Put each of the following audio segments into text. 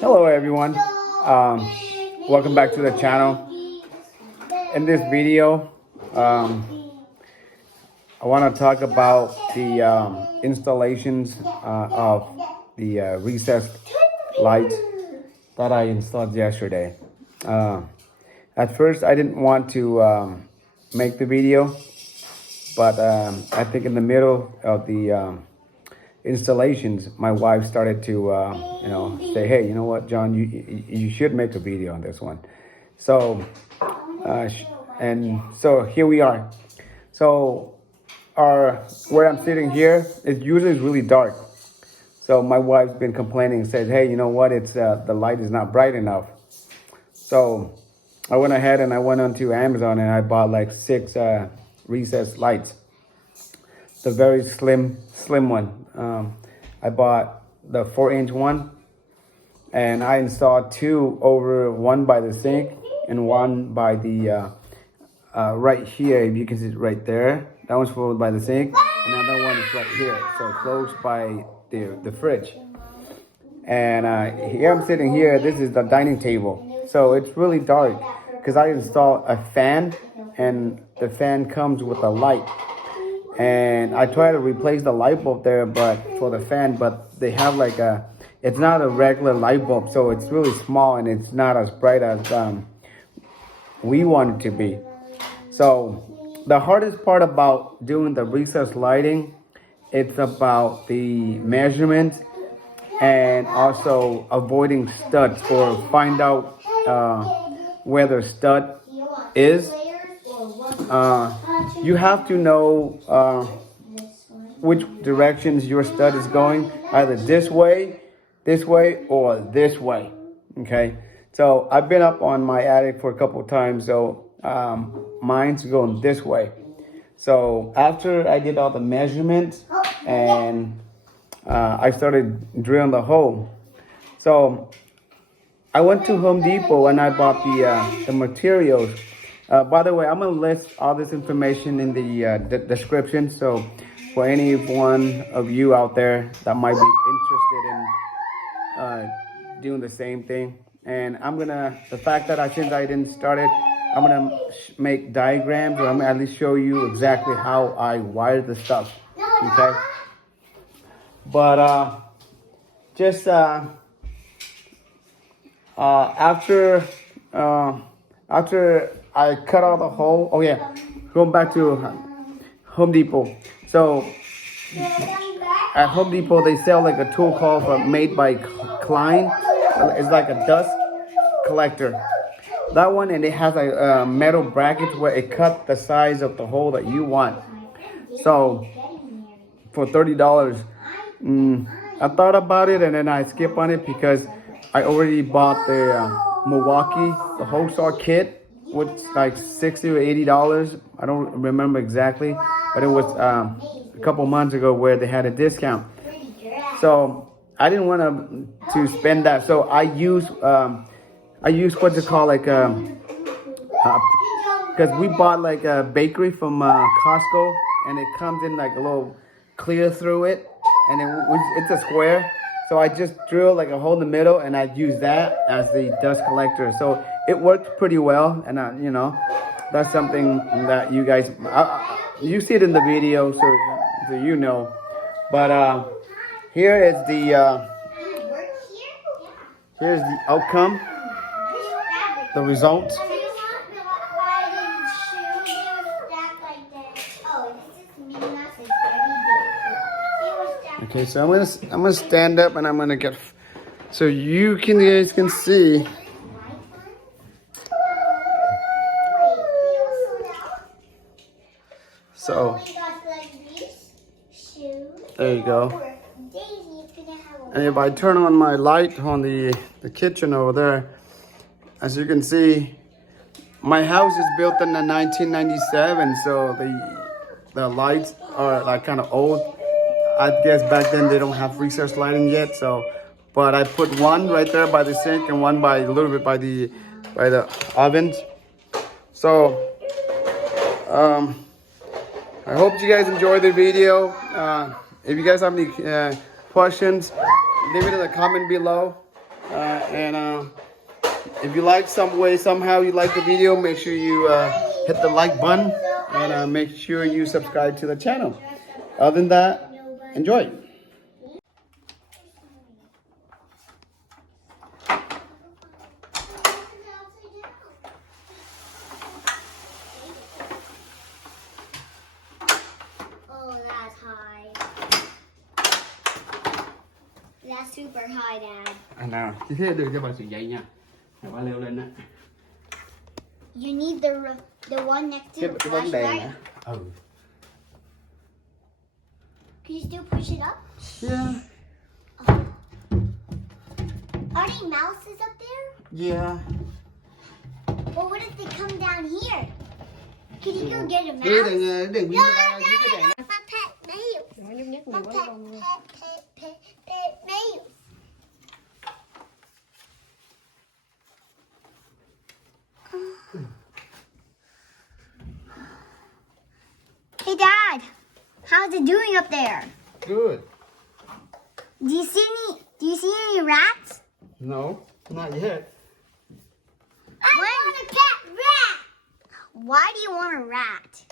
Hello everyone, welcome back to the channel. In this video, I want to talk about the installations of the recessed lights that I installed yesterday. At first I didn't want to make the video, but I think in the middle of the installations, my wife started to, say, "Hey, you know what, John, you should make a video on this one." So, so here we are. So, where I'm sitting here, it usually is really dark. So my wife's been complaining, says, "Hey, you know what? It's the light is not bright enough." So I went ahead and I went onto Amazon and I bought like 6 recessed lights. The very slim one. I bought the 4-inch one, and I installed 2 over, one by the sink and one by the right here. If you can see it right there, that one's for by the sink, and another one is right here, so close by the fridge. And here I'm sitting here. This is the dining table, so it's really dark because I installed a fan, and the fan comes with a light. And I try to replace the light bulb there, but for the fan, but they have like it's not a regular light bulb, so it's really small and it's not as bright as we want it to be. So the hardest part about doing the recessed lighting, it's about the measurement and also avoiding studs, or find out where the stud is. You have to know which directions your stud is going, either this way, or this way. Okay, so I've been up on my attic for a couple of times, so mine's going this way. So after I did all the measurements and I started drilling the hole. So I went to Home Depot and I bought the materials. By the way, I'm going to list all this information in the description. So for any one of you out there that might be interested in doing the same thing. And I'm going to, the fact that since I didn't start it, I'm going to make diagrams, or I'm going to at least show you exactly how I wired the stuff. Okay? But after I cut out the hole. Oh yeah, going back to Home Depot. So at Home Depot they sell like a tool called made by Klein. It's like a dust collector. That one, and it has a metal bracket where it cut the size of the hole that you want. So for $30, I thought about it and then I skipped on it because I already bought the Milwaukee, the hole saw kit, which like $60 or $80. I don't remember exactly, but it was a couple months ago where they had a discount. So I didn't want to spend that. So I use what's it called, like because we bought like a bakery from Costco, and it comes in like a little clear through it, and it's a square. So I just drill like a hole in the middle, and I use that as the dust collector. So it worked pretty well, and that's something that you guys, you see it in the video, so you know. But here is here's the outcome, the result. Okay, so I'm gonna stand up and I'm gonna get so you guys can see. So there you go. And if I turn on my light on the kitchen over there, as you can see, my house is built in the 1997, so the lights are like kind of old. I guess back then they don't have recessed lighting yet, so but I put one right there by the sink and one by a little bit by the ovens. So I hope you guys enjoyed the video. If you guys have any questions, leave it in the comment below. And if you like some way, somehow you like the video, make sure you hit the like button and make sure you subscribe to the channel. Other than that, enjoy. Oh, that's high. That's super high, Dad. Nào, chị thế đưa cho bà sợi dây nha. Bà leo lên á. You need the one next to the Cái bóng đèn flashlight. nữa. Ừ. Can you still push it up? Yeah. Are there mouses up there? Yeah. Well, what if they come down here? Can you go get a mouse? Cái đèn pin dưới cái đèn. My pet nails. Đừng có nhúc nhích My nhiều quá pet, con luôn. pet nails. Hey, Dad. How's it doing up there? Good. Do you see any rats? No, not yet. I want a cat rat. Why do you want a rat?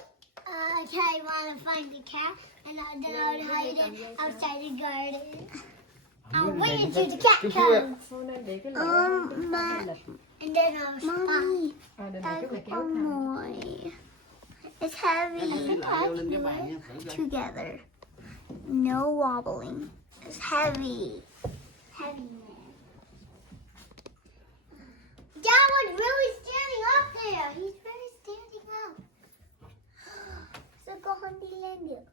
I want to find the cat and then I would hide it outside the garden. I'll wait until the cat comes. Hôm nay để cái lỗ And then I'll Mommy, để này cái này kéo one thẳng. more. It's heavy. Together. No wobbling. It's heavy. Heavy. Dad was really standing up there. He's very standing up. Sao con không đi lên được?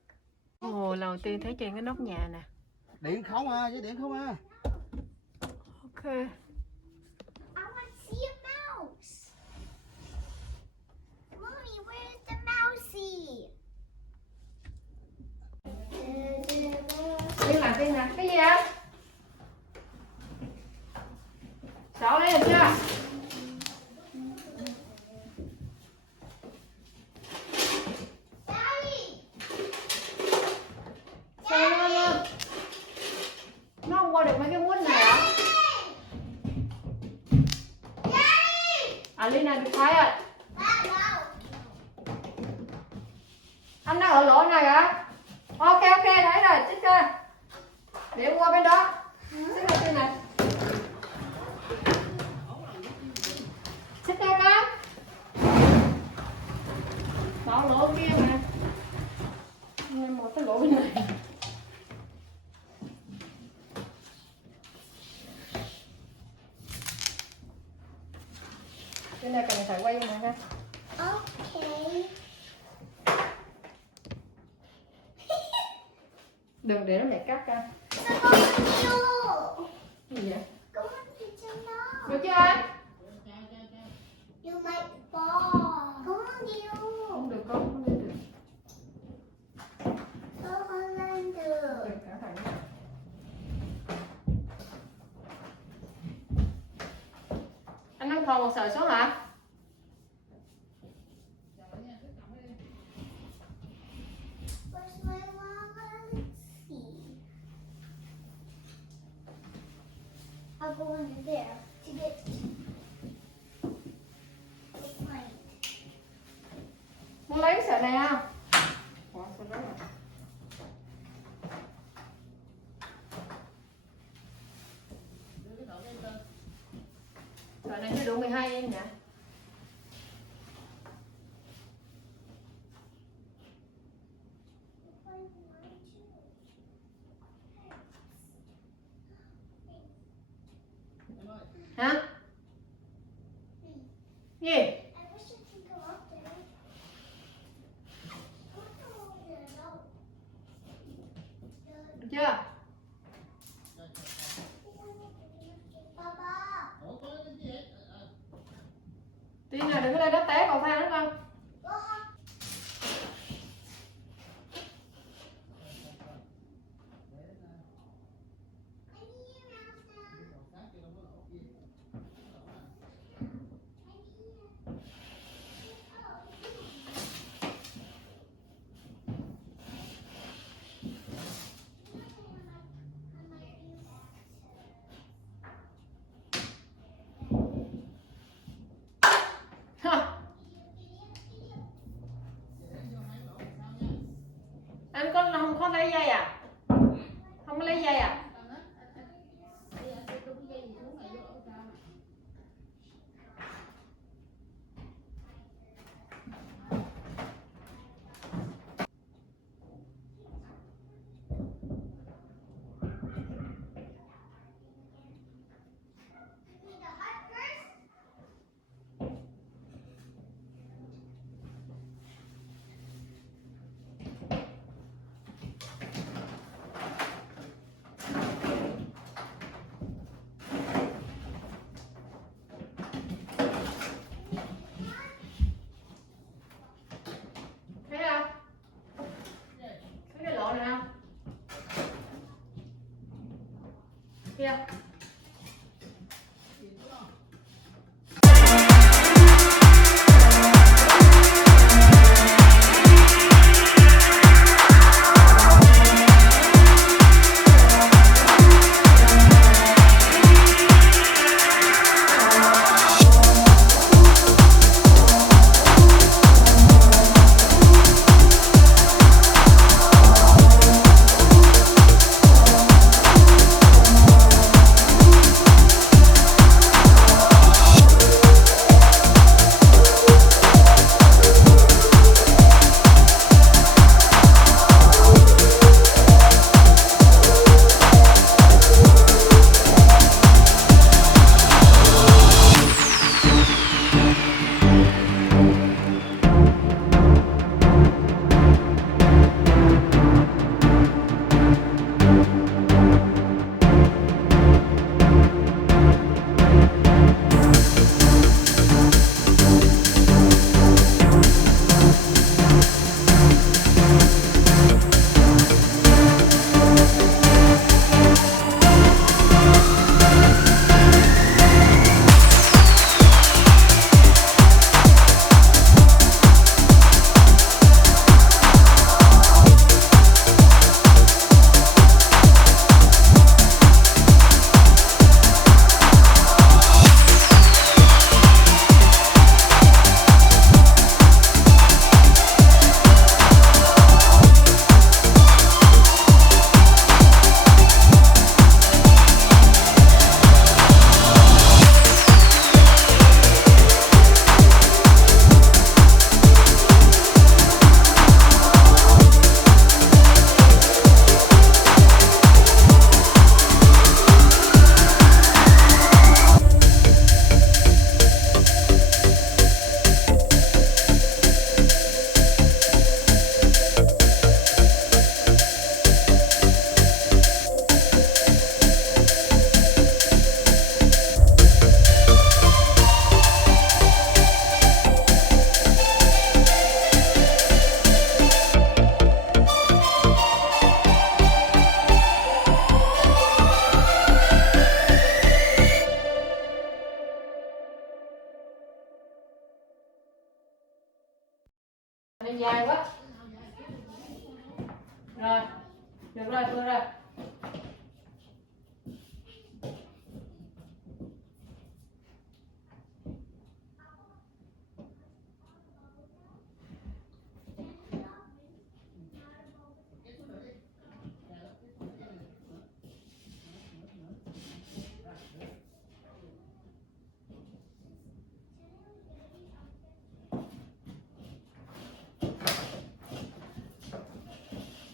Ồ, lần đầu tiên thấy trên cái nóc nhà nè. Điện không à, với điện không à. Ok. I want to see a mouse. Mommy, where's the mousey? Tiên nè, cái gì vậy? Sợ đây được chưa? Daddy! Sao nó không qua được mấy cái quýt này hả? Daddy! À, Lina được thấy rồi. Anh đang ở lỗ này hả? Ok, thấy rồi, xích ra. Để em qua bên đó. Xích ra Tiên nè. Xích ra con. Mở lỗ kia mà. Nên một cái lỗ bên này. Cái này cần phải quay mà ha. Okay. Đừng để nó mẹ cắt ra. Sao con không vô? Cái gì vậy? Con không đi chân đó. Được chưa anh? You might fall. Con không đi vô. Không được, con không lên được. Con không lên được. Được, cẩn thận nha. Anh đang thò một sợi xuống hả? Where's my mama? Let's see. I'll go under there to get the plane. Muốn lấy cái sợi này không? Ủa, sợi đó rồi. Sợi này nó đủ 12 em nhỉ? Hả? Gì? I wish it could go up there. Được chưa? Papa. Tiên nào đừng có lên đó té cầu thang nữa con. không có lấy dây à? Không có lấy dây à? Thấy không? Thấy cái lỗ này không? Kia. Nên dài quá. Rồi, được rồi, vừa rồi.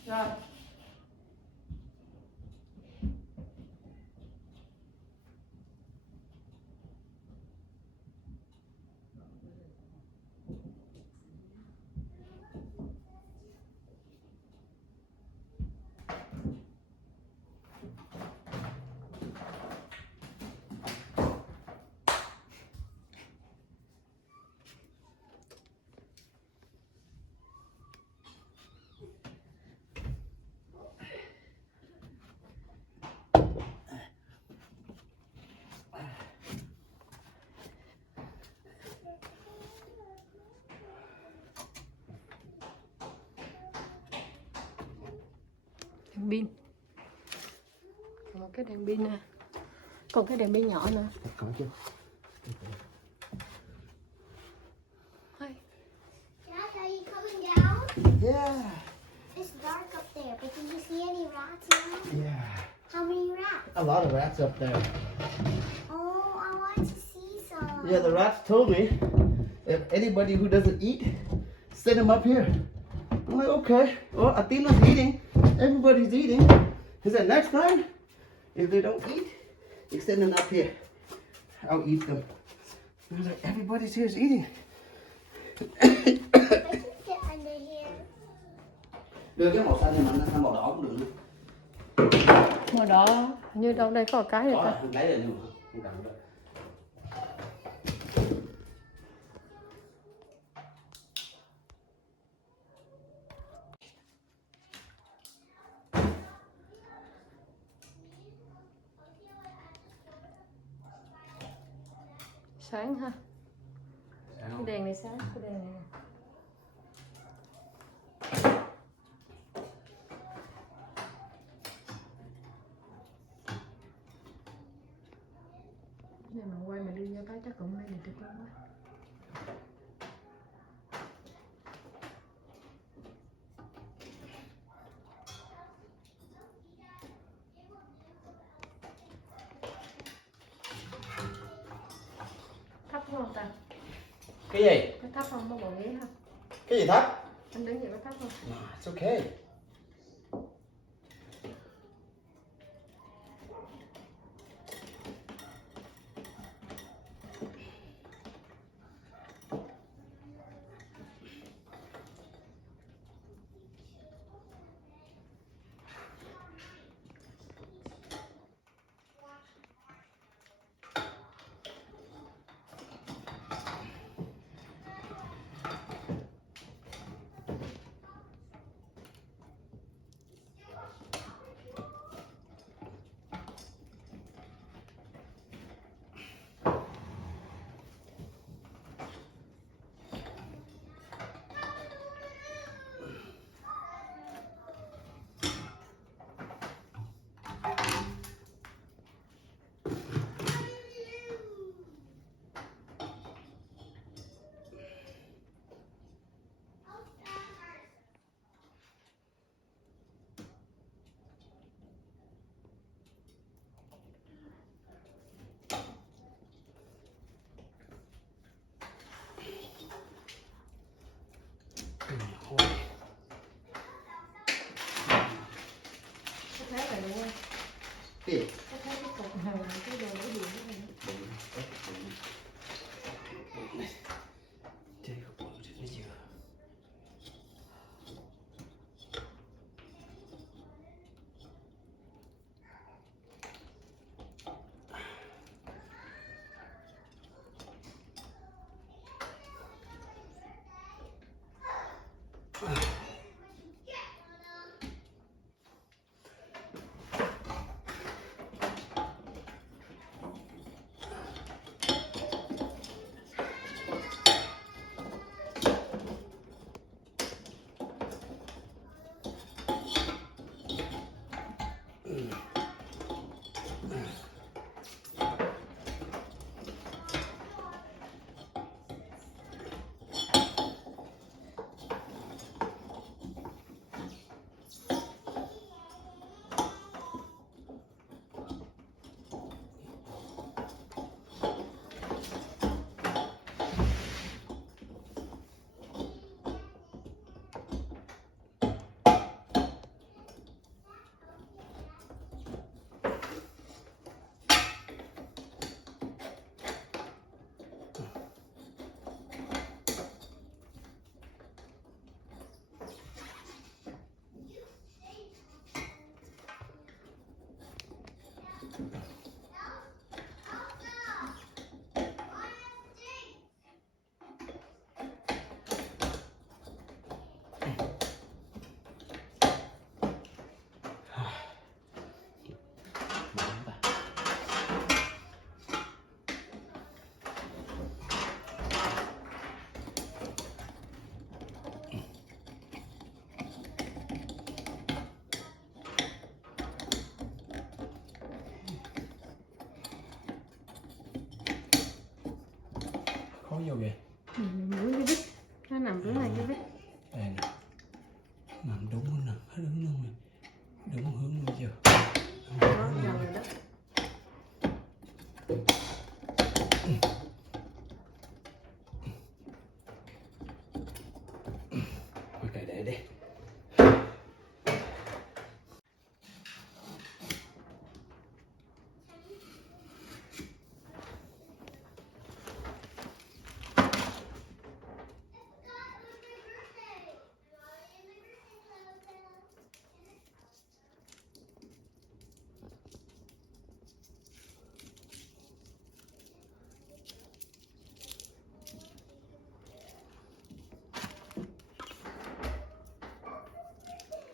Rồi. Đèn pin. Còn một cái đèn pin nè. Còn cái đèn pin nhỏ nữa. Có chứ. Dad, are you coming down? Yeah. It's dark up there. rats now? Yeah. How many rats? A lot of rats up there. Oh, I want to see some. Yeah, the rats told me if anybody who doesn't eat, send them up here. I'm like, okay. Well, Athena's eating. Everybody's eating. He said, next time, if they don't eat, you send them up here. I'll eat them. I was like, everybody's here is eating. I can sit under here. Đưa cái màu xanh này mà nó màu đỏ cũng được nữa. Màu đỏ như đâu đây có cái gì Có ta? là lấy rồi nhưng mà không cần đâu. Sáng ha. Cái đèn này sáng, cái đèn này nè. Này mình quay mình đi vô cái chắc cũng đây được được lắm quá. Thấp không ta? Cái gì? Có thấp không? Có bộ ghế không? Cái gì thấp? Anh đứng vậy có thấp không? It's okay. Cái thép này đúng không? Cái gì? Cái thép cái cục này cái đồ để điện cái này. Chơi không bỏ được cái gì. Khó vô kìa. Đúng cái vít. Nó nằm dưới này cái vít. Đây nè. Nằm đúng rồi nè. Nó đứng luôn rồi. Đừng có hướng bây giờ. Đó, giờ rồi đó. Ok, để đi.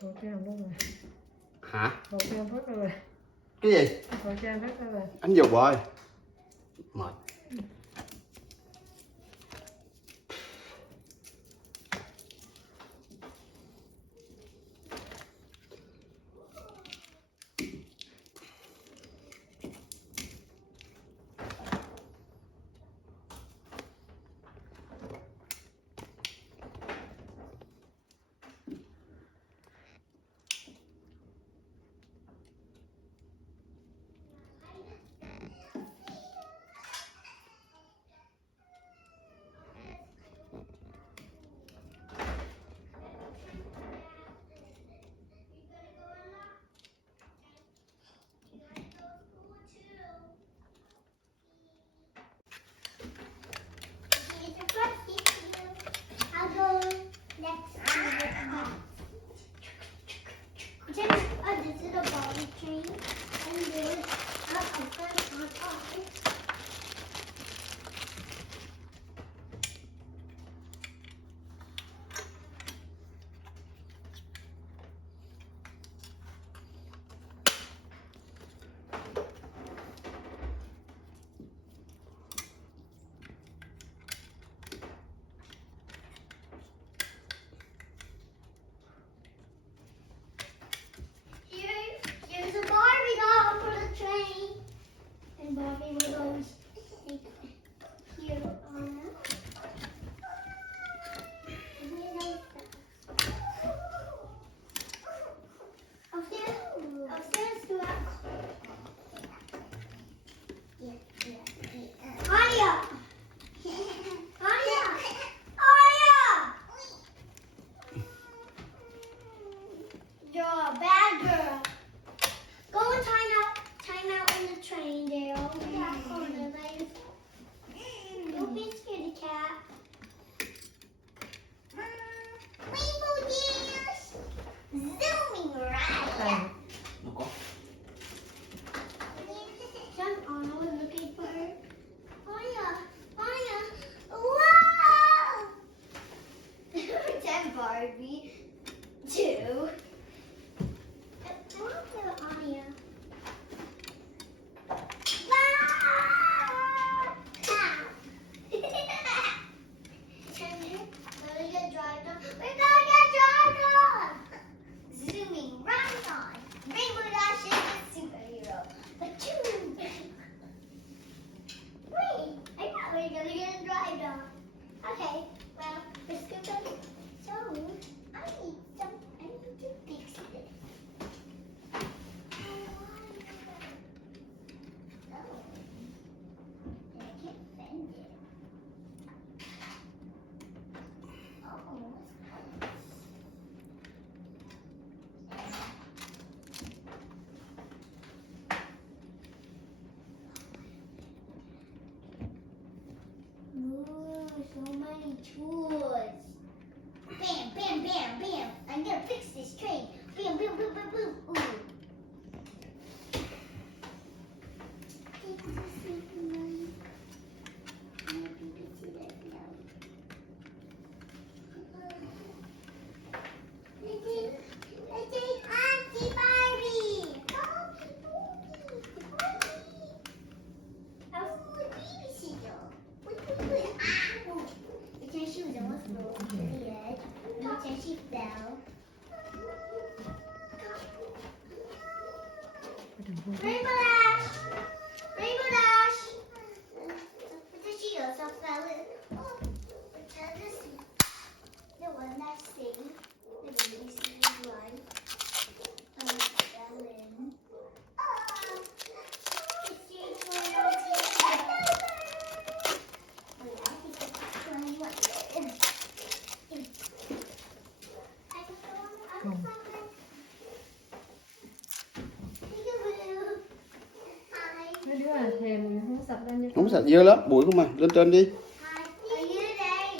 Khẩu trang đó rồi. Hả? Khẩu trang hết rồi. Cái gì? Khẩu trang hết rồi. Anh dùng rồi. Mệt. I'll go next to the car. This is a bobby train, and there's a car. Here's a Barbie doll for the train. And Barbie will go here on it. Upstairs to our Anya! Anya! Anya! You're a bad girl. Go and time out in the train, Dale. Don't be scared, cat. Rainbow gears! Zooming right. Đây. Nó có. John Arnold is looking for her. Anya! Anya! Wow! Ten Barbie. Two. I want to go Anya. Wow! We're gonna get drive on! Zooming right on. Rainbow Dash is a superhero. But two. Wait, I thought we were gonna get drive on. Okay, well, we're still going. So, I need to fix this. Oh, I can't bend it. Oh. Ooh, so many tools. Bam, bam, bam, bam. I'm gonna fix this train. Bam, boom, boom, boom, boom. Ooh. Auntie Barbie. Pretend she was almost broke to the edge. Pretend she fell. Rainbow Dash! Rainbow Dash! Pretend she also fell in. Pretend this is the one that's singing. The baby singing one. thèm không sạch lên đi. Không sạch dơ lắm, bụi không mà, lên trên đi. Ở dưới đây.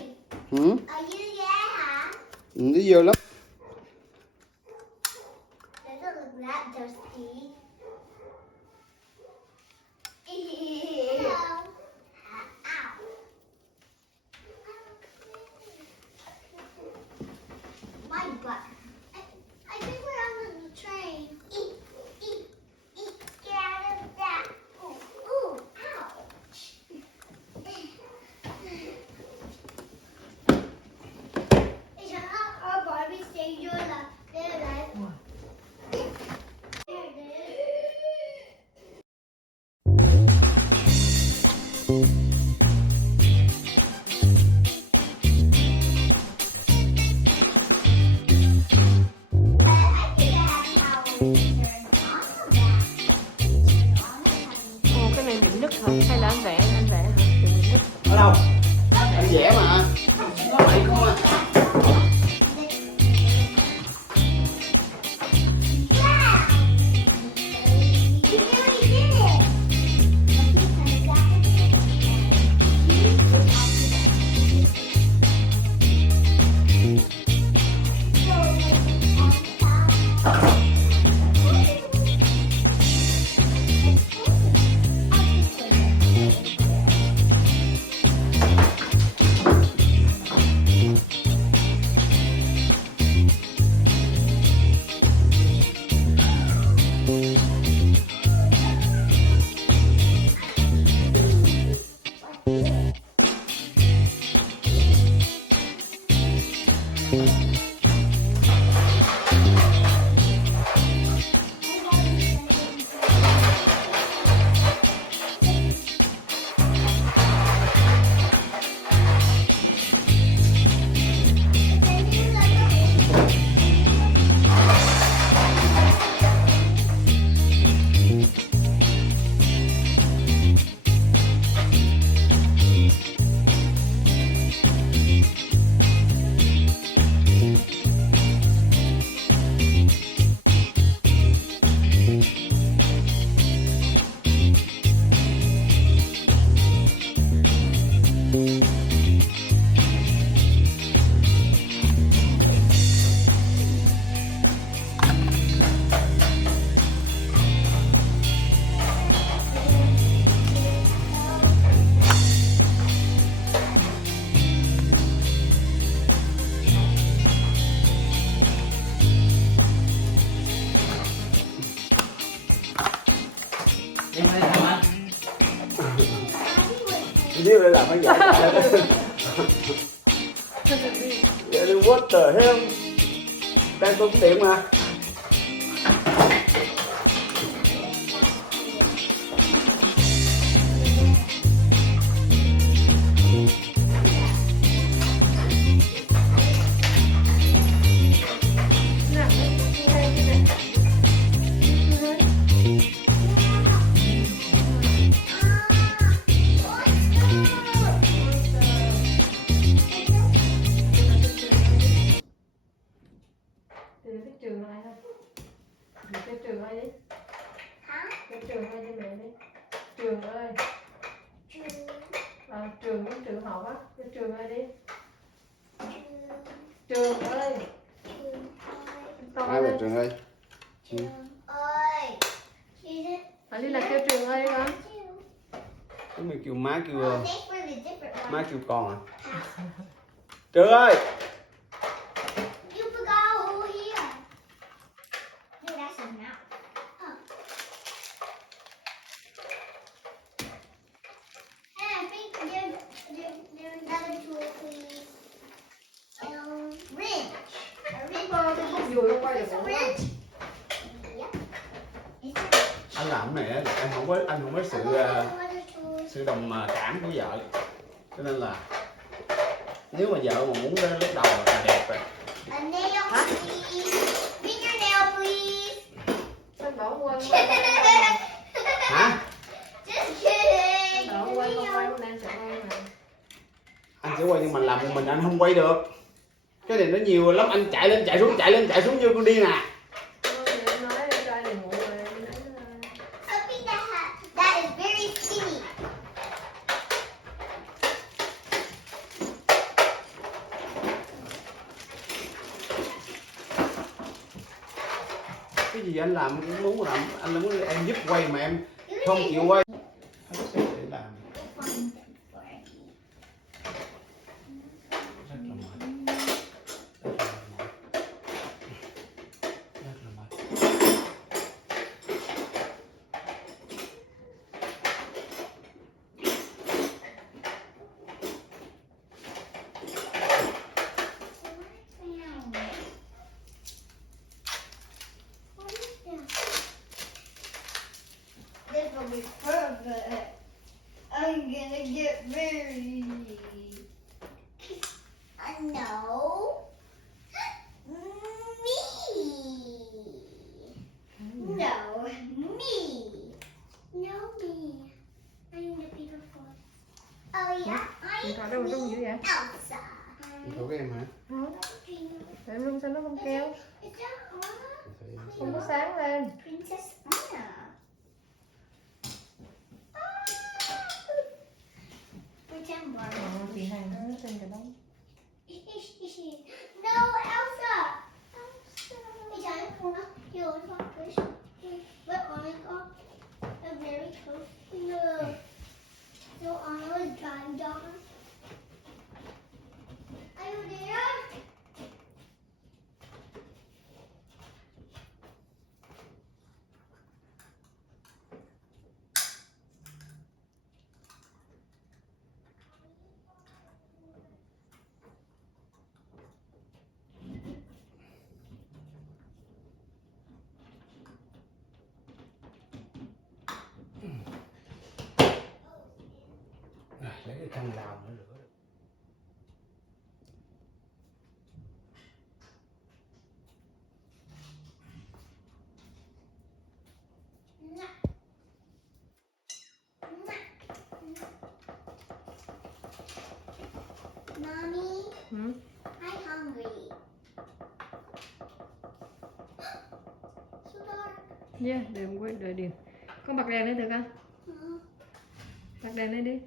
Ừ, Ở dưới ghế hả? nó dơ lắm. Does it look that dusty? Ow. My butt. I think we're on the train. Get out of that. Ooh, ouch. Our Barbie stage là đây là đấy. Ồ, cái này bị nứt hả? Hay là anh vẽ hả? Đừng bị nứt. Ở đâu? Anh vẽ mà. Nó vậy không à. Em hay làm anh. Nếu lại làm cái vậy. Vậy thì what the hell? Đang tốn tiền mà. Từ cái trường lại thôi. Cái trường ơi đi. Cái trường ơi đi mẹ đi. Trường ơi. Trường với trường học á. Cái trường ơi đi. Trường ơi. Ai vậy Trường ơi? Ơi. Phải đi là kêu trường ơi đi con. Chúng mình kêu má kêu Thanks for the different one. má kêu con à. Trường ơi. You forgot over here. Hey, that's a mouth. Hey, I think there's another tool, please. Wrench. A wrench. Cái bút dùi không quay được It's a nữa. wrench. Yep. Anh làm cái này á, anh không có sự sự đồng cảm của vợ, cho nên là nếu mà vợ mà muốn đến lúc đầu là đẹp rồi. A nail, please. Fingernail, please. Sao bảo quên Hả? Just kidding. Bảo quên không quay hôm nay anh sẽ quay mà. Anh sẽ quay nhưng mà làm một mình anh không quay được. Cái này nó nhiều lắm, anh chạy lên chạy xuống như con điên à. Nói trai này ngủ rồi. Something that is very sticky. gì anh làm cũng muốn làm, anh là muốn em giúp quay mà em không chịu quay. Để làm. Rất là mệt. Rất là mệt. This will be perfect. I'm gonna get married. No. Me. No, me. No, me. I'm the beautiful. Oh yeah, Điện thoại đâu I'm mà rung dữ vậy? Elsa. Của em hả? Để em rung sao nó không kêu? Is that Anna? Không có sáng lên. Princess Anna. Pretend Barbie. Chị Hằng nó tin rồi đó. No, Elsa. Elsa. I don't know. You look like this. But Anna got a very close. No. So Anna was driving down. Are you there? Lấy cái khăn lau nữa rửa được. Mommy, Ừ. I'm hungry. So dark. Yeah, đợi điểm. Con bật đèn lên được không? Bật đèn lên đi.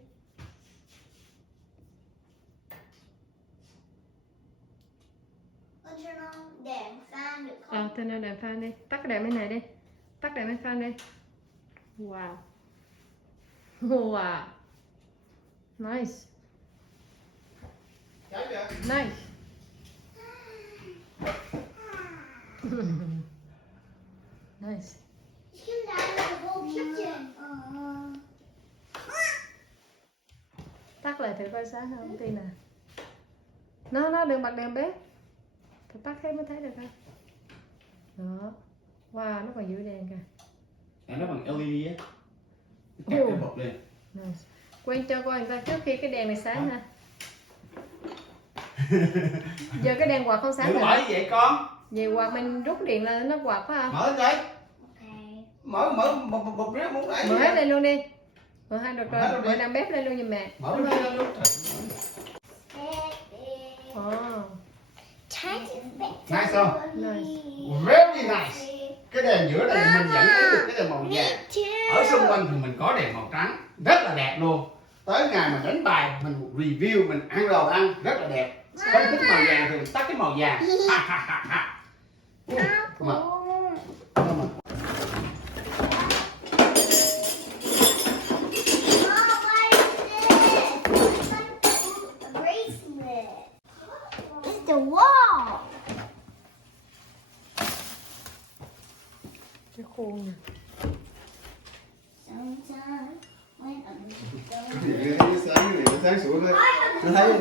Con turn on đèn fan được không? Turn on đèn fan đi. Tắt cái đèn bên này đi. Tắt đèn bên fan đi. Wow. Wow. Nice. Nice. Nice. You can light up the whole kitchen. Tắt lại thử coi sáng không tin nè. Nó đừng bật đèn bếp. Phải tắt hết mới thấy được không? Đó. Wow, nó còn giữ đèn kìa. Nó bằng LED á. Cắt cái bột lên. Nice. Quên cho coi người ta trước khi cái đèn này sáng ha. Giờ cái đèn quạt không sáng Đừng nữa. mở vậy con. Vì quạt mình rút điện là nó quạt phải không? Mở đây. Okay. Mở bột riết muốn đẩy. Mở hết lên luôn đi. Mở hai được Mở hết rồi. luôn đi. Mở nằm bếp lên luôn giùm mẹ. Mở lên luôn. Nice không? Nice. Very nice. Cái đèn giữa này mình vẫn thấy được cái đèn màu vàng. Ở xung quanh thì mình có đèn màu trắng, rất là đẹp luôn. Tới ngày mình đánh bài, mình review, mình ăn đồ ăn rất là đẹp. Không thích màu vàng thì mình tắt cái màu vàng. Mà. It's the wall. Cái khuôn nè. Sometimes when I'm Sáng xuống thôi. Nó thấy